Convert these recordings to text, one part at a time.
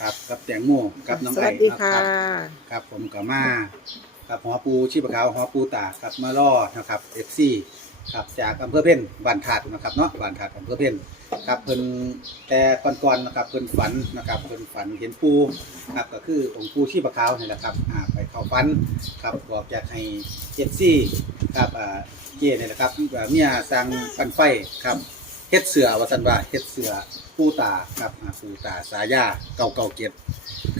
ครับกับแตงโมกับน้องสไอวัสดีนะค่ะ ครับครับผมกับมากับหัวปูชีพขาวหัวปูตากับมาล่อนะครับเอฟซีครับจากอำเภอเพ่นบ้านถาดนะครับเนาะบ้านถาดอำเภอเพ่นครับเพิ่นแต่ก่อนๆนะครับเพิ่นฝันนะครับเพิ่นฝันเห็นปูครับก็คือองค์ปูชีพขาวนี่แหละครับอ่าไปเข้าฝันครับบอกอยากให้เอฟซีครับอ่าเจนี่แหละครับอ่าเมียสั่งปันไฟครับ เฮ็ดเสือว่าซั่นว่าเฮ็ดเสือปูตาครับอ่าปูตาสายาเก่าเก่าเกียรติ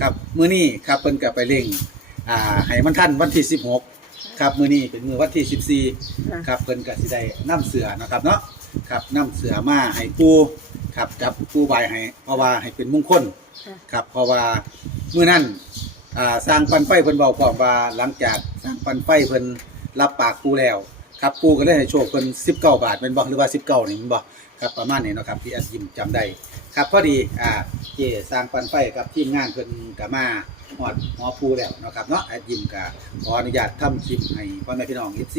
ครับมื้อนี้ครับเพิ่นก็ไปเร่งอ่าให้มันทันวันที่ 16 ครับมื้อนี้เป็นมื้อวันที่ 14 ครับเพิ่นก็สิได้นำเสือนะครับเนาะครับนำเสือมาให้ปูครับจับปูใบายให้เพราะว่าให้เป็นมงคลค่ะครับเพราะว่ามื้อนั้นอ่าสร้างปันไฟเพิ่นบอกพร้อมว่าหลังจากสร้างปันไฟเพิ่นรับปากปูแล้วครับปูก็เลยให้โชคเพิ่น19 บาทเป็นบ่หรือว่า 19นี่แมันบ่ ครับประมาณนี้เนาะครับที่อันยิมจำได้ครับพอดีอ่าเจสร้างปันไฟกับทีมงานเพิ่นก็มาฮอดหอปูแล้วเนาะครับเนาะแอดยิมก็ขออนุญาตทำคลิปให้พ่อแม่พี่น้อง FC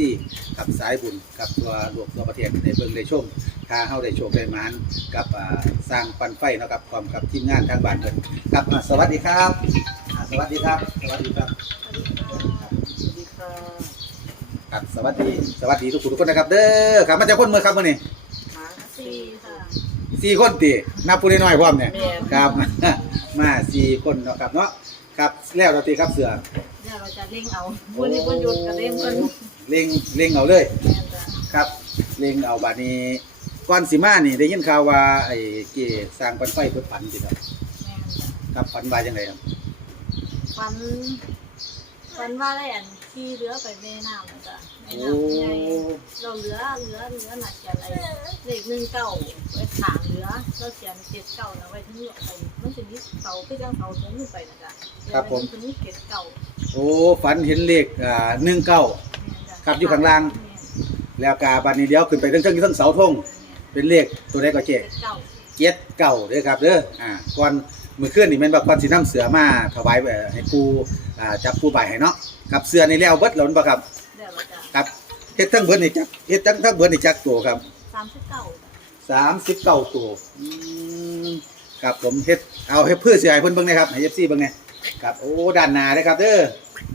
กับสายบุญกับตัวรวมตัวประเทศได้เบิ่งได้ชมถ้าเฮาได้โชคได้หมานกับอ่าสร้างปันไฟเนาะครับพร้อมกับทีมงานทางบ้านเพิ่นครับอ่าสวัสดีครับอ่าสวัสดีครับ สวัสดีครับ ครับสวัสดีสวัสดีทุกคนทุกคนนะครับเด้อครับมาจากคนเมืองครับมื้อนี้สี่ค่ะ สี่คนตินับผู้น้อยๆพร้อมเนี่ยแม่น ครับ มาสี่คนเนาะครับเนาะครับแล้วเราตีครับเสือเดี๋ยวเราจะเร่งเอาวันนี้วันหยุดก็เร่งเพิ่นเล็งเล็งเอาเลย แม่นจ้ะครับเล็งเอาบัดนี้ก่อนสิมานี่ได้ยินข่าวว่าไอ้เกสร้างปันไฟเพิ่นฝันสิครับแม่นจ้ะครับฝันว่าจังไดครับ ฟัน ฟันว่าได้อันขี่เรือไปแม่น้ำนะจ้ะแม่น้ำใหญ่เราเรือเรือเรือหนักแก่อะไรเลขหนึ่งเก้าไว้ขางเรือเราเขียนเจ็ดเก้านะไว้ทั้งหมดไปมันจะมีเสาคือจังเสาเสริมขึ้นไปนะจ๊ะมันจะมีเจ็ดเก้าโอ้ฝันเห็นเลขอ่า19แม่นจ้ะครับอยู่ข้างล่างแม่นแล้วกาบัดนี้เดี๋ยวขึ้นไปเทั้งๆทั้งเสาธงเป็นเลขตัวใดก็เจ๊เจ็ดเก้าเจ็ดเก่าเด้อครับเด้ออ่าก่อนมื้อคืนนี่แม่นว่าก่อนสินํเสือมาถวายไปให้ปู่ อ่าจับปู่ใบให้เนาะครับเสือนี่แล้วเบิดแล้วนั่นบ่ครับเดี๋ยวเราจะครับเฮ็ดทั้งเบิดนี่จักเฮ็ดทั้งทั้งเบิดนี่จักตัวครับสามสิบเก้า39ตัวอืมครับผมเฮ็ดเอาให้เพื่อสิให้เพิ่นเบิ่งหนะครับให้ FC เบิ่งแหน่ครับโอ้ด้านหน้าเด้อครับเด้อ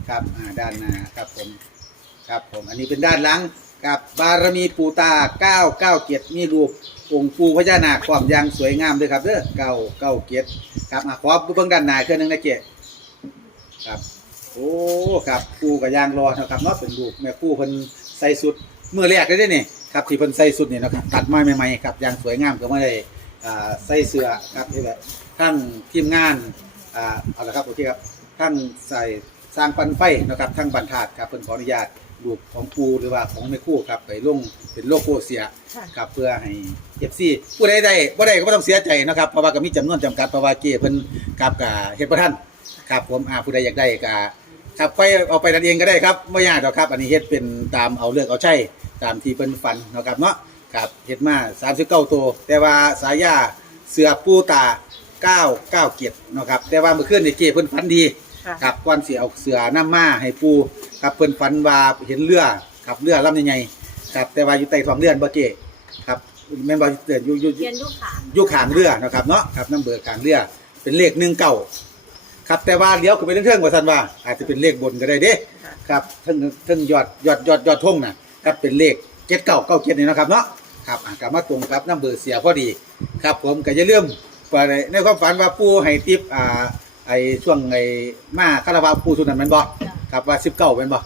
ครับอ่าด้านหน้าครับผมครับผมอันนี้เป็นด้านหลังกับบารมีปูตา9 9เกียรติมีรูปองค์ปูพญานาคความอยางสวยงามด้วยครับเด้อเก้าเก้าเกียรติครับอะขอเบิ่งด้านหน้าเครื่องหนึงนะเจ๊ครับ โอ้ครับปูกับยางรอนะครับเนาะเป็นรูปแม่ปูเพิ่นใส่สุดเมื่อแรกเลยเด้อนี่ครับที่เพิ่นใส่สุดนี่นะครับตัดไม้ใหม่ๆครับยางสวยงามก็ไม่ได้อ่าใส่เสื้อครับนี่แหละทั้งทีมงานอ่าเอาละครับโอเคครับทั้งใส่สร้างปันไฟนะครับทั้งบรรทัดครับเพิ่นขออนุญาตรูปของปูหรือว่าของแม่คู่ครับไปลงเป็นโลโก้เสียค่ะ ครับเพื่อให้ FC ผู้ใดได้บ่ได้ก็บ่ต้องเสียใจนะครับเพราะว่าก็มีจำนวนจำกัดเพราะว่าเกเพิ่นกับกะเฮ็ดบ่ทันครับผมอ่าผู้ใดอยากได้ก็ ครับไปเอาไปนั่นเองก็ได้ครับบ่ยากดอกครับ อันนี้เฮ็ดเป็นตามเอาเลือกเอาใช้ตามที่เพิ่นฝันเนาะครับเนาะครับเฮ็ดมา39ตัว แต่ว่าสายาเสือปูตา9 9เกียรติเนาะครับแต่ว่าเมื่อคืนนี่เกเพิ่นฝันดีค่ะครับก่อนสิเอาเสือน้ำมาให้ปูครับเพิ่นฝันว่าเห็นเรือครับเรือลำใหญ่ๆครับแต่ว่าอยู่ใต้ท้องเรือบ่เก้ครับแม่นบ่เตือนอยู่อยู่อยู่เรียนลูกขางอยู่ข้างเรือนะครับเนาะครับน้ำเบอร์ข้างเรือเป็นเลขหนึ่งเก้า ครับแต่ว่าเลี้ยวขึ้นไปเรื่องๆว่าซั่นว่า อาจจะเป็นเลขบนก็ได้เด้ค่ะ ครับเทั้งเทั้งยอดยอดยอดยอดทงน่ะครับเป็นเลขเจ็ดเก้าเก้าเจ็ดนี่นะครับเนาะครับอะกลับมาตรงกับน้ำเบอร์เสียพอดี ครับผมก็อย่าลืมว่าในในความฝันว่าปู่ให้ติปอ่าไอ้ช่วงไอ้มาคาราวาปู่สุนันแมันบ่จ้ะครับว่าสิบเก้าเป็นบ่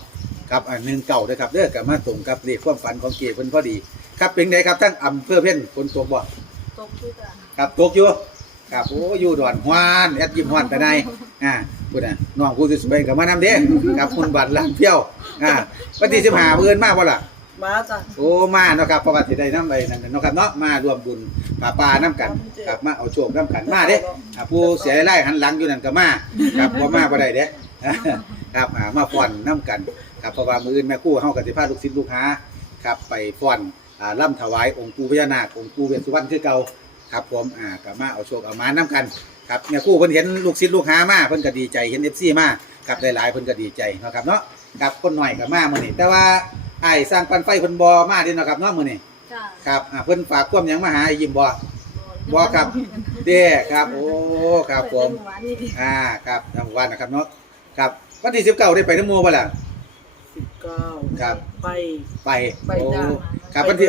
ครับอ่าหนึ่งเก้าด้วยครับเด้อกลับมาตรงกับเลขความฝันของเก๋เพิ่นพอดี ครับเป็นไงครับทั้งอำเภอเพ่นฝนตกบ่ตกชุดอะครับตกอยู่ ครับโอ้อยู่ดอนฮวานแอดยิ้มฮวานแต่นายอ่าพูดน่ะน้องผู้สวยๆก็มานำเด้ครับคุณบัตรล้างเที่ยวอ่าวันที่15มื้ออื่นมาบ่ล่ะมาจ้ะโอ้มาเนาะครับเพราะว่าสิได้นำไปนั่นเนาะครับเนาะมารวมบุญป่าปาน้ำกันครับมาเอาโชคน้ำกันมาเด้อ่าผู้เสียไล่หันหลังอยู่นั่นก็มาครับบ่มาบ่ได้เด้ครับอ่ามาฟ้อนน้ำกันครับเพราะว่ามื้ออื่นแม่ครู่เฮาก็สิพาลูกศิษย์ลูกหาครับไปฟ้อนอ่าล่ำถวายองค์ปู่พญานาคองค์ปู่เวสสุวรรณคือเก่า ครับผมอ่าก็มาเอาโชคเอามาน้ำกันครับแม่ครู่เพิ่นเห็นลูกศิษย์ลูกหามาเพิ่นก็ดีใจเห็น FC มาครับหลายๆเพิ่นก็ดีใจเนาะครับเนาะครับคนหน่อยก็มามื้อนี้แต่ว่าไอ้ายสร้างปันไฟเพิ่นบ่มาเด้เนาะครับเนาะมื้อนี้จ้ะครับอ่าเพิ่นฝากความหยังมาหาไอ้ยิ้มบ่ยบ่ครับเด้ครับโอ้ครับผมเปิดเรื่องหวานนี่อ่าครับทำวันนะครับเนาะครับวันที่19ได้ไปน้ำหมู่บ่ล่ะสิบเก้าครับ ไปไปไปโอ้จ้ะครับวันที่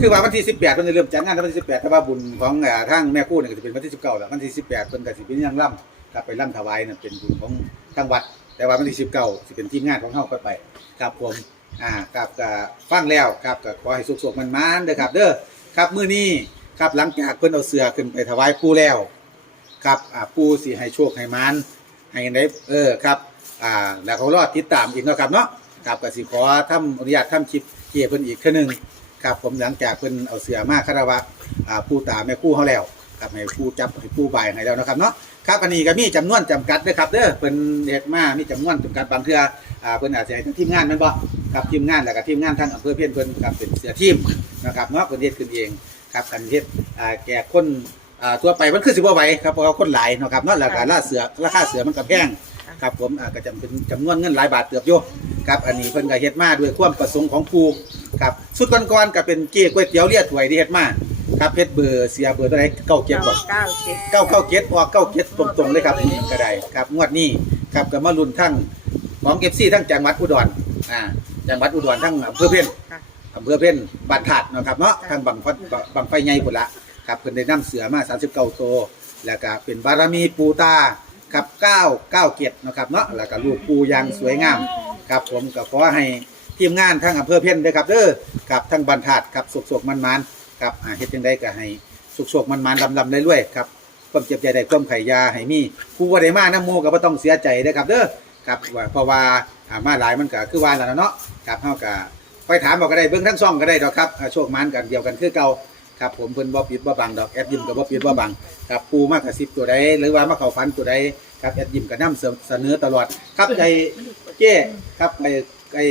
คือว่าวันที่18เพิ่นจะเริ่มจัดงานวันที่18แปดแต่ว่าบุญของอ่าทางแม่คู่เนี่ยก็จะเป็นวันที่19แล้ววันที่18เพิ่นก็สิเป็นยังล่ำครับไปล่ำถวายนั่นเป็นบุญของทางวัด แต่ว่าวันที่สิเป็นทีมงานของเฮาก็ไปครับผมอ่าครับก็ฟังแล้วครับก็ขอให้สุขๆมันๆเด้อครับเด้อครับมื้อนี้ครับหลังจากเพิ่นเอาเสือขึ้นไปถวายปู่แล้ว ครับอ่าปู่สิให้โชคให้มานให้ได้เออครับอ่าแล้วก็รอดติดตามอีกเนาะครับเนาะครับก็สิขอทำอนุญาตทำคลิปเกี่ยเพิ่นอีกเทื่อหนึง ครับผมหลังจากเพิ่นเอาเสือมาคารวะอ่าปู่ตาแม่ปู่เฮาแล้วครับให้ปู่จับให้ปู่บายให้แล้วนะครับเนาะครับอันนี้ก็มีจำนวนจำกัดเด้อครับเด้อเพิ่นเฮ็ดมามีจำนวนจำกัดบางเทื่ออ่าเพิ่นอาจจะให้ทั้งทีมงานแม่นบ่ครับทีมงานแล้วก็ทีมงานทางอำเภอเพียนเพิ่นครับเป็นเสือทีมนะครับเนาะเพิ่นเฮ็ดขึ้นเองครับกันเฮ็ดอ่าแก่คนอ่าทั่วไปมันคือสิบ่ไหวครับเพราะว่าคนหลายเนาะครับเนาะราคาล่าเสือราคาเสือมันก็แพง ครับผมอ่าก็จะเป็นจำนวนเงินหลายบาทเติบโยครับอันนี้เพิ่นก็เฮ็ดมาด้วยความประสงค์ของผู้ ครับสุดก่อนๆก็เป็นเกี้ก๋วยเตี๋ยวเลียดถ้วยที่เฮ็ดมาครับเฮ็ดเบอร์เสียเบอร์เท่าไหร่เก้าเจ็ดบ่เก้าเจ็ดเก้าเก้าเจ็ดออกเก้าเจ็ดตรงๆเลยครับนี่ก็ได้ครับงวดนี้ครับก็มาลุ้นทั้งของ FC ทั้งจังหวัดอุดรอ่าจังหวัดอุดรทั้งอำเภอเพ็ญค่ะอำเภอเพ็ญบ้านถาดเนาะครับเนาะทางบังฟัดบังไฟใหญ่พุ่นละครับเพิ่นได้นำเสือมา39ตัวแล้วก็เป็นบารมีปูตาครับ9 9เกียรตินาะครับเนาะแล้วก็ลูกปูอยางสวยงามครับผมก็ขอให้ ทีมงานทั้งอำเภอเพี้ยนด้วยครับเด้อครับทั้งบรรทัดครับสุกๆมันๆครับอ่าเฮ็ดจังได๋ก็ให้สุกๆมันๆลำๆรวยครับความเจ็บใจได้ความไข่ยาให้มีผู้บ่ได้มากนํหมู่ก็บ่ต้องเสียใจเด้ครับเด้อครับว่าเพราะว่าอ่ามาหลายมันก็คือว่าแล้วเนาะครับเฮาก็ไปถามบอกก็ได้เบิ่งทั้งช่องก็ได้ดอกครับโชคมันกันเดียวกันคือเก่าครับผมเพิ่นบ่ปิดบ่บังดอกแอดยิมก็บ่ปิดบ่บังครับปูมากระซิบตัวใดหรือว่ามาเข้าฝันตัวใดครับแอดยิมก็นำเสนอตลอด ครับไอ้เจ้ครับไอ้ไอ้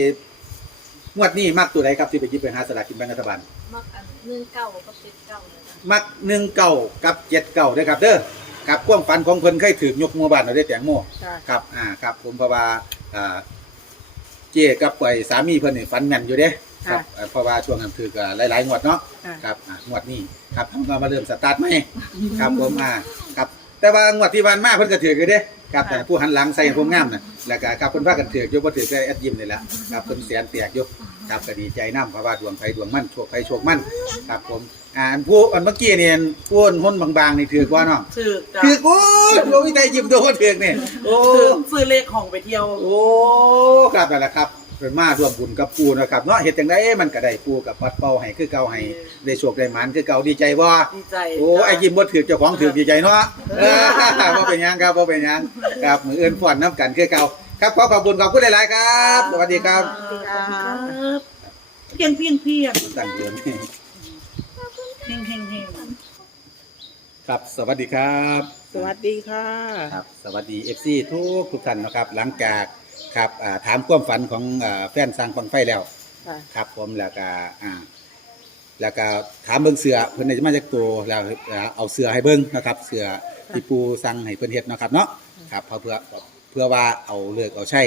งวดนี้มักตัวใดครับที่ไปหยิบไปหาสลากกินแบ่งรัฐบาล มักอันหนึ่งเก้ากับเจ็ดเก้าเลยจ้ะมัก19กับ79เด้อครับเด้อครับความฝันของเพิ่นเคยถูกยกหมู่บ้านเอาได้แตงโมค่ะครับอ่าครับผมเพราะว่าอ่าเจ้กับไอ้สามีเพิ่นนี่ฝันแม่นอยู่เด้ครับอ่าเพราะว่าช่วงนั้นถือก็หลายๆงวดเนาะค่ะ ครับอ่างวดนี้ครับทำก็มาเริ่มสตาร์ทใหม่ครับผมอ่าครับแต่ว่างวดที่ผ่านมาเพิ่นก็ถืออยู่เด้ครับแต่ผู้หันหลังใส่ผมงามน่ะแล้วก็ครับเพิ่นพากันถือกอยู่บ่ถือแต่แอดยิมนี่แหละครับเพิ่นแสนแตกอยู่ ครับก็ดีใจนํเพราะว่าดวงไผดวงมันโชคไผโชคมันครับผมอ่าอันผู้อันเมื่อกี้นี่อันผู้หุ่นบางๆนี่ถือกว่าเนาะถือจ้ะถือกโอ้ยบ่มีใครยิ้มตัวบ่ถือกนี่โอ้ถือซื้อเลขของไปเที่ยว โอ้ครับนั่นแหละครับเป็นมาร่วมบุญกับปูนะครับเนาะเฮ็ดจังไดมันก็ได้ปูกับปัดเป่าให้คือเก่าให้ได้โชคได้หมานคือเก่าดีใจบ่ดีใจโอ้ไอ้ยิ้มบ่ถือเจ้าของถือดีใจเนาะเออบ่เป็นหยังครับบ่เป็นหยังครับมืออื่นฟ้อนน้ำกันคือเก่า ครับขอขอบคุณขอบคุณหลายๆครับ สวัสดีครับครับเพียงเพียงเพียงตั้งเดือนเพียงเพียงเพียงครับสวัสดีครับ สวัสดีค่ะครับสวัสดี FC ทุกทุกท่านนะครับ หลังจากครับอ่าถามความฝันของอ่าแฟนสร้างฟังไฟแล้วค่ะครับผมแล้วก็อ่าแล้วก็ถามเบิ่งเสือเพิ่นได้มาจากตัวแล้วเอาเสือให้เบิ่งนะครับ เสือที่ปูสั่งให้เพิ่นเฮ็ดเนาะครับเนาะครับเพื่อ เพื่อว่าเอาเลิกเอาใช้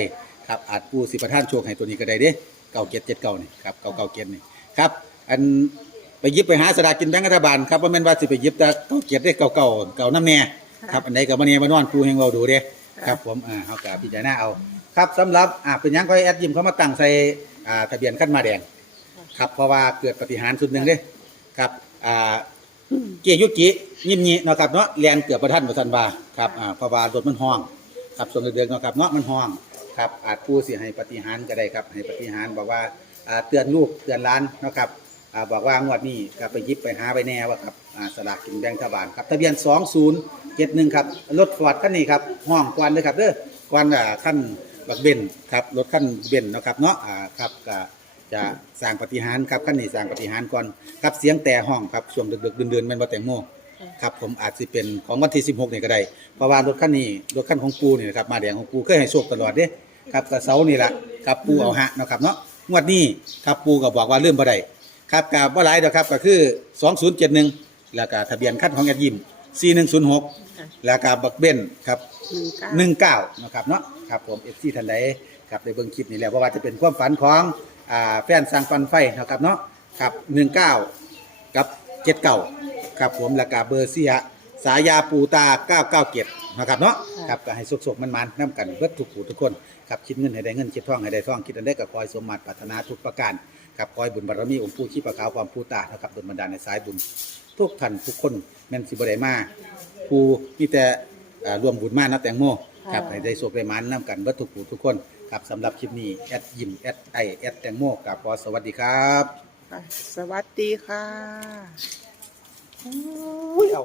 ครับอาจปูสิประทานโชคให้ตัวนี้ก็ได้เด้เก้าเจ็ดเจ็ดเก้านี่ครับเก้าเก้าเจ็ดนี่ครับอันไปยิบไปหาสลากกินแบ่งรัฐบาลครับว่าแม่นว่าสิไปยิบแต่เก้าเจ็ดได้เก้าเก้าเก้าน้ำแน่ครับอันใดก็บ่แน่บ่นอนปูแห่งเราดูเด้ครับผมอ่าเฮาก็พิจารณาเอา ครับสำหรับอ่าเป็นยังค่อยแอดยิมเขามาตั้งใส่อ่าทะเบียนขั้นมาแดงครับเพราะว่าเกิดปฏิหารสุดหนึ่งเด้ครับอ่าเกียยุกิยิมนี้เนาะครับเนาะแลนเกือบประทันประทันบาครับอ่าเพราะว่ารถมันห้อง ครับส่วนเดือนเนาะครับเนาะมันห้องครับอาจผู้เสียให้ปฏิหารก็ได้ครับให้ปฏิหารบอกว่าอ่าเตือนลูกเตือนหล้านเนาะครับอ่าบอกว่างวดนี้ก็ไปหยิบไปหาไปแน่ว่าครับอ่าสลากกินแบ่งรัฐบาลครับทะเบียน 2071ครับรถฟอร์ดคันนี้ครับห้องกวนเลยครับเด้อกวนอ่าขั้นบักเบนครับรถขั้นเบนเนาะครับเนาะอ่าครับก็จะสร้างปฏิหารครับขั้นนี้สร้างปฏิหารก่อนครับเสียงแต่ห้องครับช่วงดึกๆเดือนๆแม่นบ่แตงโม ครับผมอาจสิเป็นของวันที่16นี่ก็ได้เพราะว่ารถคันนี้รถคันของปูนี่นะครับมาแดงของปูเคยให้โชคตลอดเด้ครับกระเสานี่ล่ะครับปูเอาหะเนาะครับเนาะงวดนี้ครับปูก็บอกว่าเริ่มบ่ได้ครับกับบ่หลายดอกครับก็คือ 2071 แล้วก็ทะเบียนคันของแอดยิม4106 แล้วก็บักเบนครับหนึ่งเก้า19นะครับเนาะครับผม FC ท่านใดครับได้เบิ่งคลิปนี้แล้วเพราะว่าจะเป็นความฝันของอ่าแฟนสร้างฟันไฟนะครับเนาะครับ19กับ79 คครับผมแล้วก็เบอร์เสียสายาปูตา 997นะครับเนาะครับก็ให้สุกๆมันๆนํกันเบิดทุกผู้ทุกคนครับคิดเงินให้ได้เงินคิดทองให้ได้ทองคิดอันใดก็คอยสมมาตรปรารถนาทุกประการครับคอยบุญบารมีองค์ปู่ขี้ปะขาวความปูตานะครับดลบันดาลในสายบุญทุกท่านทุกคนแม่นสิบ่ได้มาผู้มีแต่อ่ารวมบุญมานะแตงโมครับให้ได้โชคได้หมานนํกันเบิดทุกผู้ทุกคนครับสำหรับคลิปนี้แอดยิมแอดไอแอดแตงโมกับขอสวัสดีครับ ค่ะสวัสดีค่ะ อุ้ยเอา